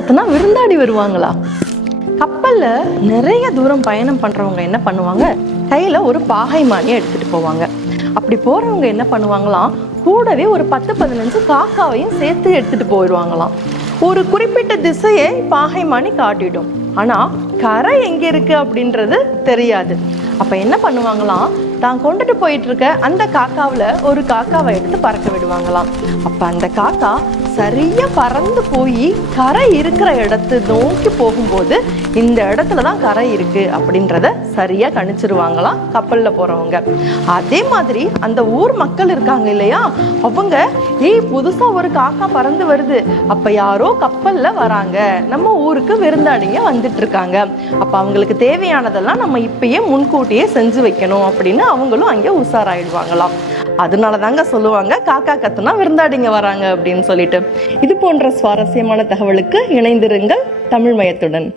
கத்துனா விருந்தாடி வருவாங்களா? கப்பலில் நிறைய தூரம் பயணம் பண்ணுறவங்க என்ன பண்ணுவாங்க? கையில் ஒரு பாகை மானியை எடுத்துகிட்டு போவாங்க. அப்படி போகிறவங்க என்ன பண்ணுவாங்களாம் கூடவே ஒரு பத்து பதினஞ்சு காக்காவையும் சேர்த்து எடுத்துகிட்டு போயிடுவாங்களாம். ஒரு குறிப்பிட்ட திசையை பாகை மானி காட்டிடும். ஆனால் கரை எங்கே இருக்குது அப்படின்றது தெரியாது. அப்போ என்ன பண்ணுவாங்களாம்? தான் கொண்டுட்டு போயிட்டு இருக்க அந்த காக்காவில் ஒரு காக்காவை எடுத்து பறக்க விடுவாங்களாம். அப்போ அந்த காக்கா சரியாக பறந்து போய் கரை இருக்கிற இடத்து நோக்கி போகும்போது இந்த இடத்துல தான் கரை இருக்குது அப்படின்றத சரியாக கணிச்சிருவாங்களாம் கப்பலில் போகிறவங்க அதே மாதிரி அந்த ஊர் மக்கள் இருக்காங்க இல்லையா? அவங்க ஏய் புதுசாக ஒரு காக்கா பறந்து வருது. அப்போ யாரோ கப்பலில் வராங்க. நம்ம ஊருக்கு விருந்தாளிங்க வந்துட்டு இருக்காங்க. அவங்களுக்கு தேவையானதெல்லாம் நம்ம இப்பயே முன்கூட்டியே செஞ்சு வைக்கணும் அப்படின்னு அவங்களும் அங்கே உஷாராயிடுவாங்களாம். அதனால தாங்க சொல்லுவாங்க காக்கா கத்துனா விருந்தாடிங்க வராங்க அப்படின்னு சொல்லிட்டு. இது போன்ற சுவாரஸ்யமான தகவலுக்கு இணைந்திருங்கள் தமிழ் மயத்துடன்.